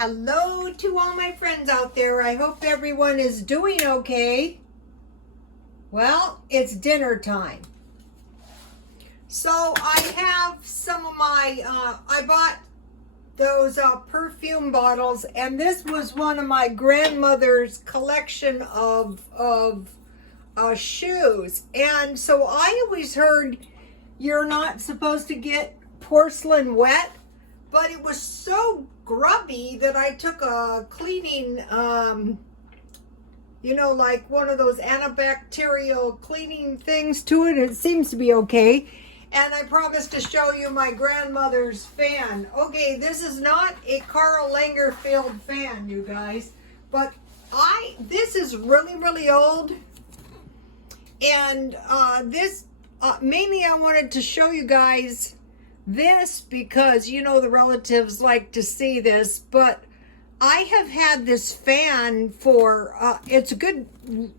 Hello to all my friends out there. I hope everyone is doing okay. Well, it's dinner time. So I have some of my, I bought those perfume bottles, and this was one of my grandmother's collection of shoes. And so I always heard you're not supposed to get porcelain wet, but it was so grubby that I took a cleaning, like one of those antibacterial cleaning things to it. It seems to be okay. And I promised to show you my grandmother's fan. Okay, this is not a Karl Lagerfeld fan, you guys, but this is really, really old. And mainly I wanted to show you guys this because, the relatives like to see this, but I have had this fan for, it's a good,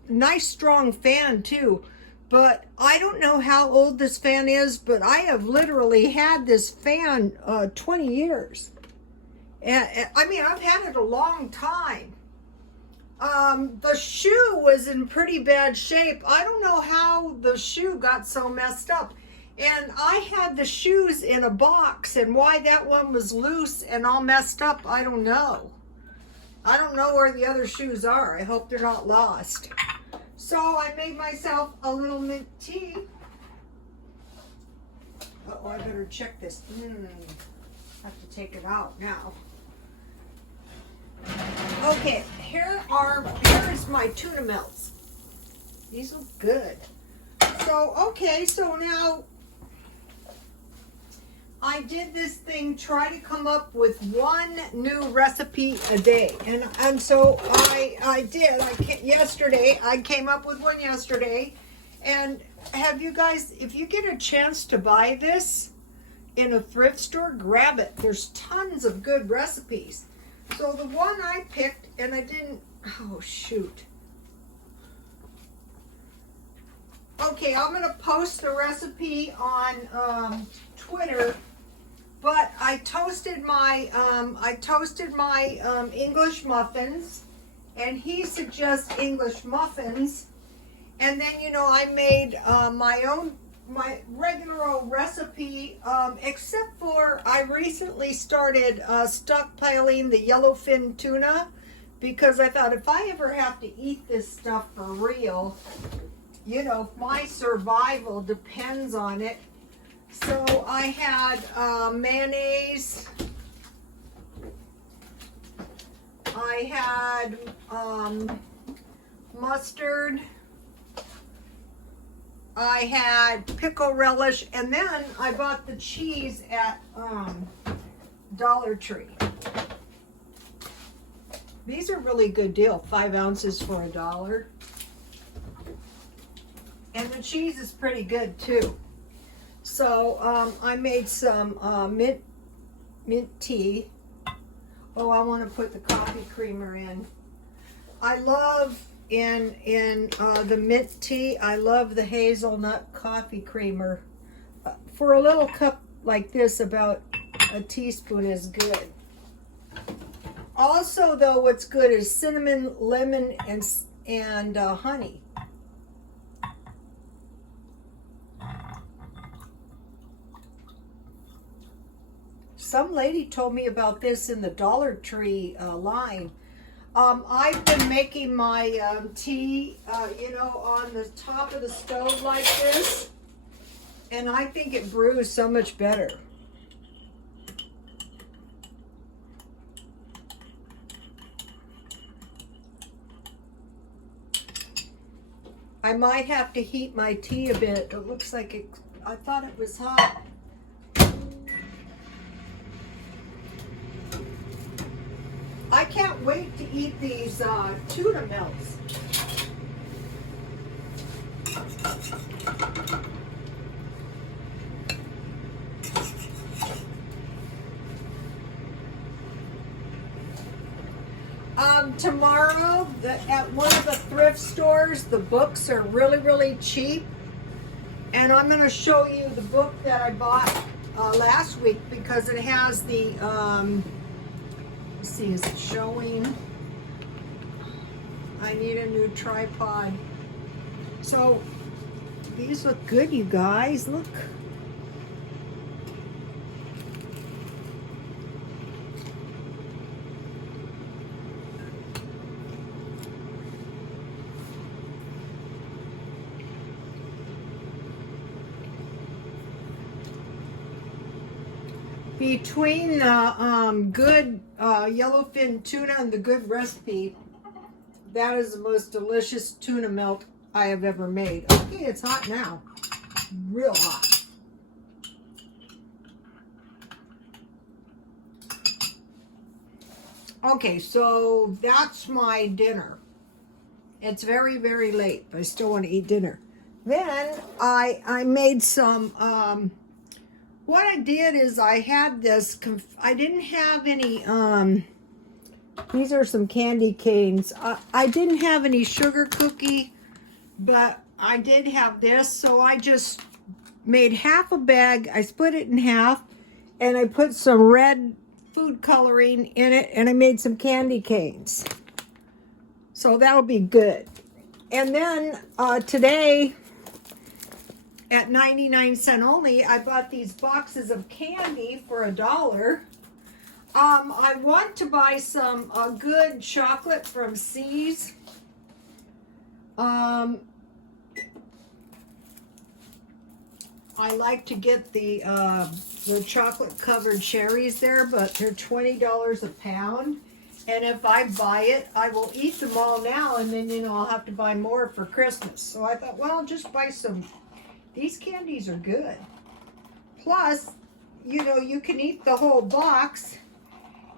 nice, strong fan too, but I don't know how old this fan is, but I have literally had this fan 20 years. And, I've had it a long time. The shoe was in pretty bad shape. I don't know how the shoe got so messed up. And I had the shoes in a box, and why that one was loose and all messed up, I don't know. I don't know where the other shoes are. I hope they're not lost. So I made myself a little mint tea. Oh, I better check this. I have to take it out now. Okay, here is my tuna melts. These look good. So now I did this thing, try to come up with one new recipe a day. And so I did. I came up with one yesterday. And have you guys, if you get a chance to buy this in a thrift store, grab it. There's tons of good recipes. So the one I picked, and I didn't, oh shoot. Okay, I'm going to post the recipe on Twitter, but I toasted my English muffins, and he suggests English muffins, and then I made my regular old recipe, except for I recently started stockpiling the yellowfin tuna, because I thought if I ever have to eat this stuff for real, my survival depends on it. So I had mayonnaise, I had mustard, I had pickle relish, and then I bought the cheese at Dollar Tree. These are really good deal, 5 ounces for $1. And the cheese is pretty good too. So I made some mint tea. Oh, I want to put the coffee creamer in. I love in the mint tea, I love the hazelnut coffee creamer. For a little cup like this, about a teaspoon is good. Also, though, what's good is cinnamon, lemon, and honey. Some lady told me about this in the Dollar Tree line. I've been making my tea, on the top of the stove like this, and I think it brews so much better. I might have to heat my tea a bit. It looks like I thought it was hot. I can't wait to eat these tuna melts. Tomorrow, at one of the thrift stores, the books are really, really cheap. And I'm going to show you the book that I bought last week because it has the see, is it showing? I need a new tripod. So these look good, you guys. Look. Between the good yellowfin tuna and the good recipe, that is the most delicious tuna melt I have ever made. Okay, it's hot now. Real hot. Okay, so that's my dinner. It's very, very late, but I still want to eat dinner. Then I made some, what I did is I had this, I didn't have any, these are some candy canes. I didn't have any sugar cookie, but I did have this, so I just made half a bag. I split it in half, and I put some red food coloring in it, and I made some candy canes. So that'll be good. And then today, at 99 cents only, I bought these boxes of candy for $1. I want to buy some good chocolate from C's. I like to get the chocolate covered cherries there, but they're $20 a pound. And if I buy it, I will eat them all now, and then, you know, I'll have to buy more for Christmas. So I thought, well, I'll just buy some. These candies are good. Plus, you know, you can eat the whole box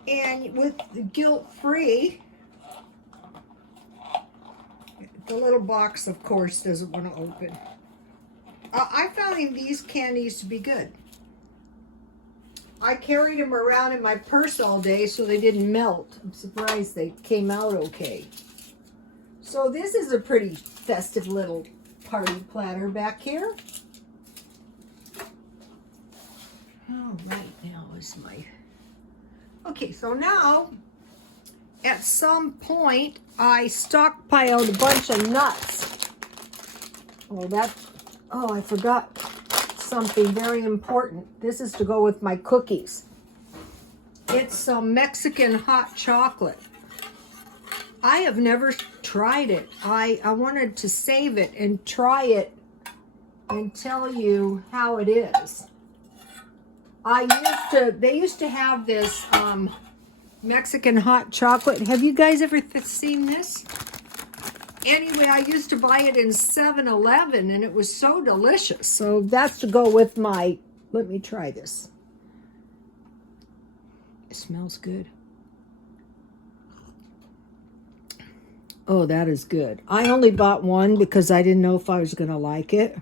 and with guilt-free. The little box, of course, doesn't want to open. I found these candies to be good. I carried them around in my purse all day so they didn't melt. I'm surprised they came out okay. So this is a pretty festive little party platter back here. All right, now is my... Okay, so now, at some point, I stockpiled a bunch of nuts. Oh, I forgot something very important. This is to go with my cookies. It's some Mexican hot chocolate. I have never tried it. I wanted to save it and try it and tell you how it is. They used to have this Mexican hot chocolate. Have you guys ever seen this? Anyway, I used to buy it in 7-Eleven, and it was so delicious. So that's to go with my, let me try this. It smells good. Oh, that is good. I only bought one because I didn't know if I was going to like it.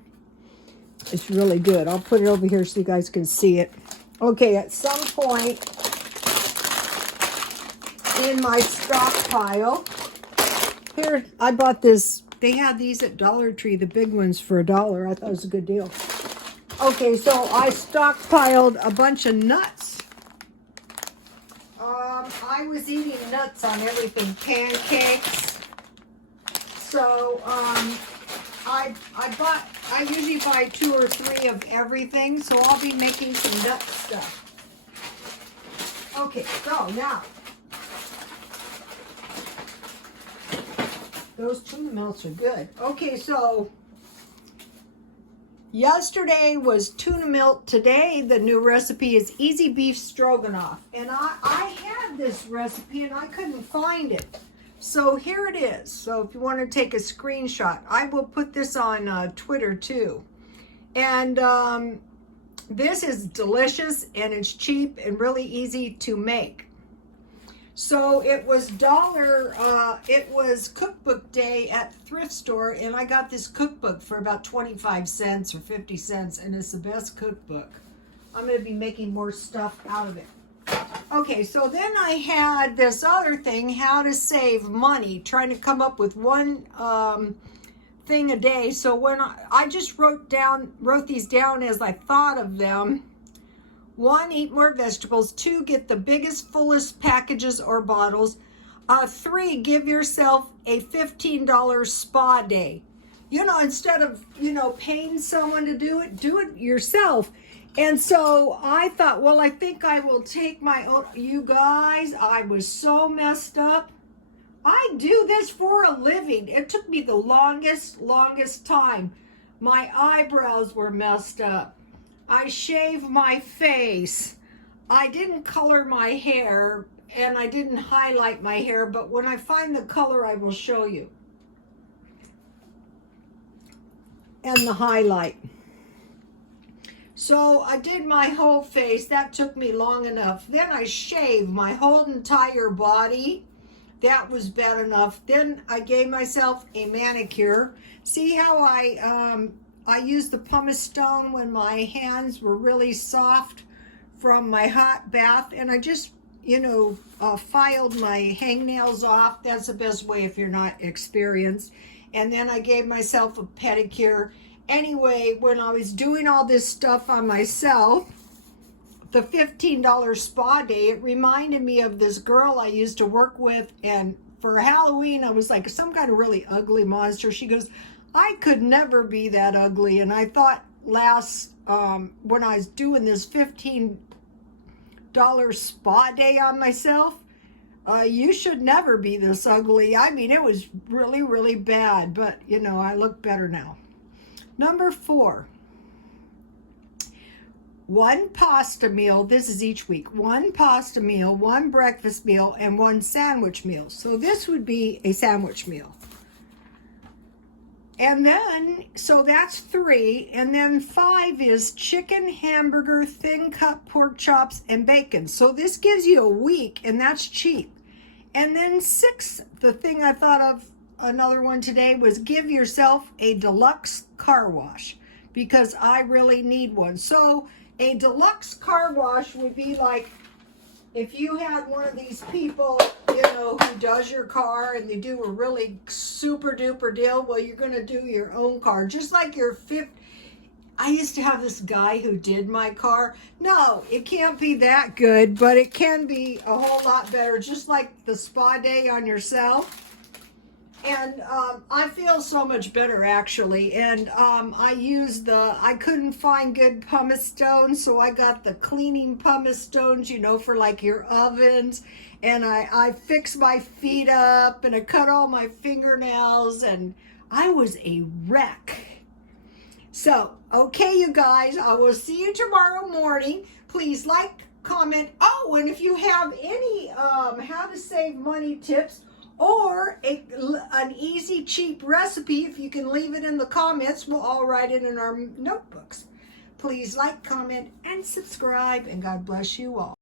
It's really good. I'll put it over here so you guys can see it. Okay, at some point in my stockpile, here, I bought this. They had these at Dollar Tree, the big ones, for $1. I thought it was a good deal. Okay, so I stockpiled a bunch of nuts. I was eating nuts on everything, pancakes. So I usually buy 2 or 3 of everything, so I'll be making some nut stuff. Okay, so now, those tuna melts are good. Okay, so yesterday was tuna melt. Today, the new recipe is easy beef stroganoff. And I had this recipe and I couldn't find it. So here it is. So if you want to take a screenshot, I will put this on Twitter too. And this is delicious and it's cheap and really easy to make. So it was it was cookbook day at the thrift store, and I got this cookbook for about 25 cents or 50 cents, and it's the best cookbook. I'm going to be making more stuff out of it. Okay, so then I had this other thing, how to save money, trying to come up with one thing a day. So when I just wrote these down as I thought of them. 1, eat more vegetables. 2, get the biggest, fullest packages or bottles. 3, give yourself a $15 spa day. You know, instead of, you know, paying someone to do it yourself. And so I thought, well, I think I will take my own. You guys, I was so messed up. I do this for a living. It took me the longest time. My eyebrows were messed up. I shaved my face. I didn't color my hair, and I didn't highlight my hair, but when I find the color, I will show you. And the highlight. So I did my whole face. That took me long enough. Then I shaved my whole entire body. That was bad enough. Then I gave myself a manicure. See how I used the pumice stone when my hands were really soft from my hot bath, and I just, you know, filed my hangnails off. That's the best way if you're not experienced. And then I gave myself a pedicure. Anyway, when I was doing all this stuff on myself, the $15 spa day, it reminded me of this girl I used to work with, and for Halloween, I was like some kind of really ugly monster. She goes, I could never be that ugly. And I thought when I was doing this $15 spa day on myself, you should never be this ugly. I mean, it was really, really bad, but you know, I look better now. Number 4, 1 pasta meal. This is each week. 1 pasta meal, 1 breakfast meal, and 1 sandwich meal. So this would be a sandwich meal. And then, so that's 3. And then 5 is chicken, hamburger, thin cut pork chops, and bacon. So this gives you a week, and that's cheap. And then 6, the thing I thought of, another one today, was give yourself a deluxe car wash, because I really need one. So a deluxe car wash would be like if you had one of these people, you know, who does your car and they do a really super duper deal. Well, you're going to do your own car, just like your I used to have this guy who did my car. No, it can't be that good, but it can be a whole lot better, just like the spa day on yourself. And I feel so much better, actually. And I couldn't find good pumice stones, so I got the cleaning pumice stones, you know, for like your ovens. And I fixed my feet up, and I cut all my fingernails, and I was a wreck. So, okay, you guys, I will see you tomorrow morning. Please like, comment. Oh, and if you have any how to save money tips, or an easy, cheap recipe, if you can leave it in the comments, we'll all write it in our notebooks. Please like, comment, and subscribe, and God bless you all.